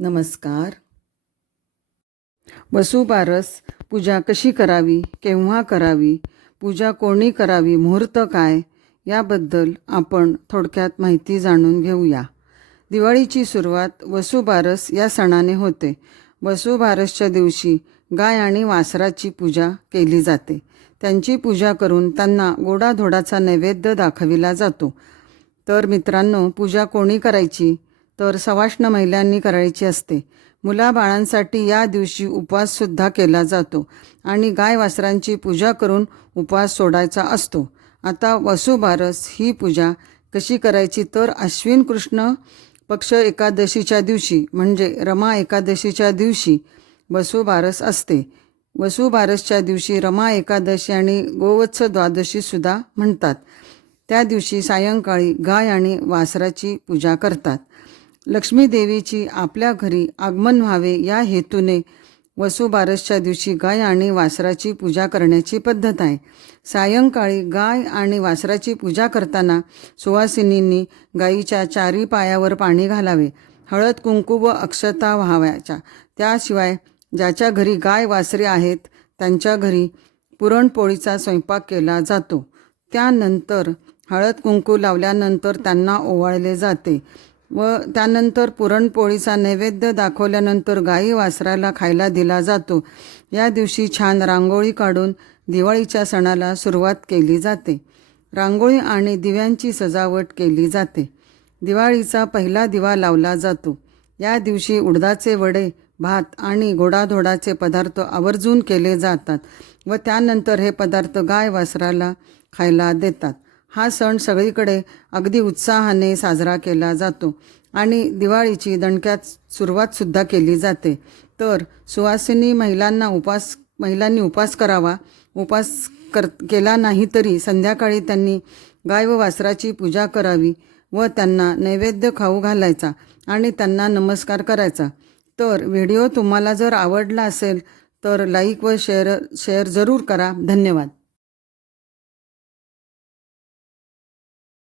नमस्कार. वसुबारस पूजा कशी करावी केव्हा करावी पूजा कोणी करावी मुहूर्त काय याबद्दल आपण थोडक्यात माहिती जाणून घेऊया. दिवाळीची सुरुवात वसुबारस या सणाने होते. वसुबारसच्या दिवशी गाय आणि वासराची पूजा केली जाते. त्यांची पूजा करून त्यांना गोडाधोडाचा नैवेद्य दाखविला जातो. तर मित्रांनो पूजा कोणी करायची? तर सवाष्ण महिलांनी करायची असते. मुलाबाळांसाठी या दिवशी उपवाससुद्धा केला जातो आणि गाय वासरांची पूजा करून उपवास सोडायचा असतो. आता वसुबारस ही पूजा कशी करायची तर अश्विन कृष्ण पक्ष एकादशीच्या दिवशी म्हणजे रमा एकादशीच्या दिवशी वसुबारस असते. वसुबारसच्या दिवशी रमा एकादशी आणि गोवत्स द्वादशीसुद्धा म्हणतात. त्या दिवशी सायंकाळी गाय आणि वासराची पूजा करतात. लक्ष्मीदेवीची आपल्या घरी आगमन व्हावे या हेतूने वसुबारसच्या दिवशी गाय आणि वासराची पूजा करण्याची पद्धत आहे. सायंकाळी गाय आणि वासराची पूजा करताना सुवासिनींनी गायीच्या चारी पायावर पाणी घालावे हळद कुंकू व अक्षता व्हाव्याच्या. त्याशिवाय ज्याच्या घरी गाय वासरे आहेत त्यांच्या घरी पुरणपोळीचा स्वयंपाक केला जातो. त्यानंतर हळद कुंकू लावल्यानंतर त्यांना ओवाळले जाते. व त्यानंतर पुरणपोळीचा नैवेद्य दाखवल्यानंतर गाई वासराला खायला दिला जातो. या दिवशी छान रांगोळी काढून दिवाळीच्या सणाला सुरुवात केली जाते. रांगोळी आणि दिव्यांची सजावट केली जाते. दिवाळीचा पहिला दिवा लावला जातो. या दिवशी उडदाचे वडे भात आणि गोडाधोडाचे पदार्थ आवर्जून केले जातात व त्यानंतर हे पदार्थ गाय वासराला खायला देतात. हा सण सगळीकडे अगदी उत्साहाने साजरा केला जातो आणि दिवाळीची दणक्यात सुरुवातसुद्धा केली जाते. तर सुवासिनी महिलांना उपास महिलांनी उपास करावा उपास कर केला नाही तरी संध्याकाळी त्यांनी गाय व वासराची पूजा करावी व त्यांना नैवेद्य खाऊ घालायचा आणि त्यांना नमस्कार करायचा. तर व्हिडिओ तुम्हाला जर आवडला असेल तर लाईक व शेअर शेअर जरूर करा. धन्यवाद.